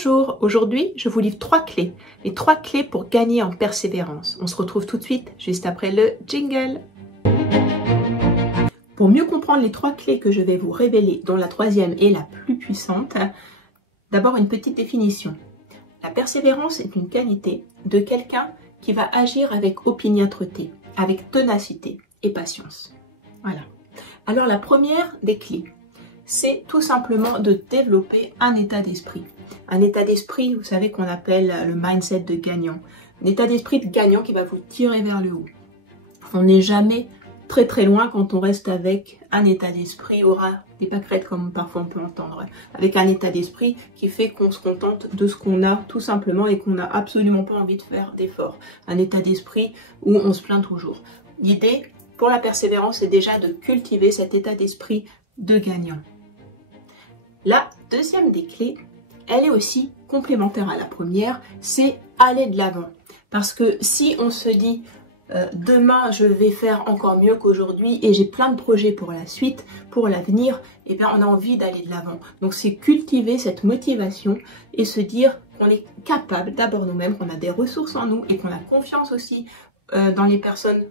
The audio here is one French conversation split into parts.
Bonjour, aujourd'hui je vous livre 3 clés, les 3 clés pour gagner en persévérance. On se retrouve tout de suite, juste après le jingle. Pour mieux comprendre les 3 clés que je vais vous révéler, dont la troisième est la plus puissante, d'abord une petite définition. La persévérance est une qualité de quelqu'un qui va agir avec opiniâtreté, avec ténacité et patience. Voilà. Alors la première des clés, c'est tout simplement de développer un état d'esprit. Un état d'esprit, vous savez, qu'on appelle le mindset de gagnant. Un état d'esprit de gagnant qui va vous tirer vers le haut. On n'est jamais très loin quand on reste avec un état d'esprit aura des pâquerettes, comme parfois on peut entendre. Avec un état d'esprit qui fait qu'on se contente de ce qu'on a tout simplement et qu'on n'a absolument pas envie de faire d'efforts. Un état d'esprit où on se plaint toujours. L'idée pour la persévérance est déjà de cultiver cet état d'esprit de gagnant. La deuxième des clés, elle est aussi complémentaire à la première, c'est aller de l'avant. Parce que si on se dit demain je vais faire encore mieux qu'aujourd'hui et j'ai plein de projets pour la suite, pour l'avenir, et bien on a envie d'aller de l'avant. Donc c'est cultiver cette motivation et se dire qu'on est capable d'abord nous-mêmes, qu'on a des ressources en nous et qu'on a confiance aussi dans les personnes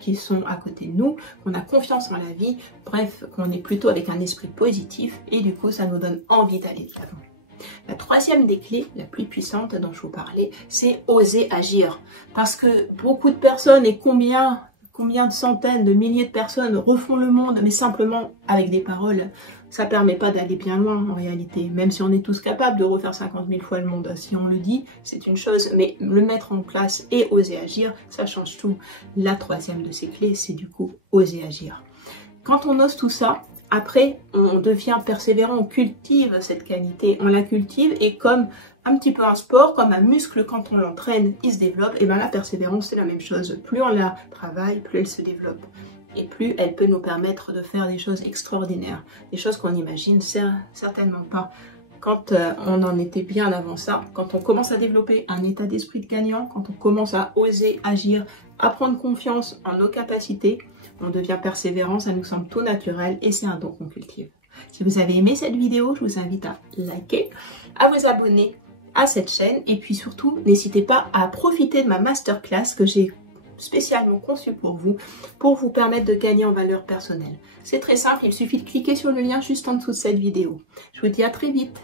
qui sont à côté de nous, qu'on a confiance en la vie, bref, qu'on est plutôt avec un esprit positif et du coup ça nous donne envie d'aller de l'avant. La troisième des clés, la plus puissante dont je vous parlais, c'est oser agir. Parce que beaucoup de personnes et combien de centaines, de milliers de personnes refont le monde, mais simplement avec des paroles, ça permet pas d'aller bien loin en réalité. Même si on est tous capables de refaire 50 000 fois le monde, si on le dit, c'est une chose, mais le mettre en place et oser agir, ça change tout. La troisième de ces clés, c'est du coup oser agir. Quand on ose tout ça, après, on devient persévérant, on cultive cette qualité, on la cultive et comme un petit peu un sport, comme un muscle, quand on l'entraîne, il se développe, et bien la persévérance, c'est la même chose. Plus on la travaille, plus elle se développe. Et plus elle peut nous permettre de faire des choses extraordinaires, des choses qu'on n'imagine certainement pas. Quand on en était bien avant ça, quand on commence à développer un état d'esprit de gagnant, quand on commence à oser agir, à prendre confiance en nos capacités, on devient persévérant, ça nous semble tout naturel et c'est un don qu'on cultive. Si vous avez aimé cette vidéo, je vous invite à liker, à vous abonner à cette chaîne et puis surtout, n'hésitez pas à profiter de ma masterclass que j'ai spécialement conçue pour vous permettre de gagner en valeur personnelle. C'est très simple, il suffit de cliquer sur le lien juste en dessous de cette vidéo. Je vous dis à très vite.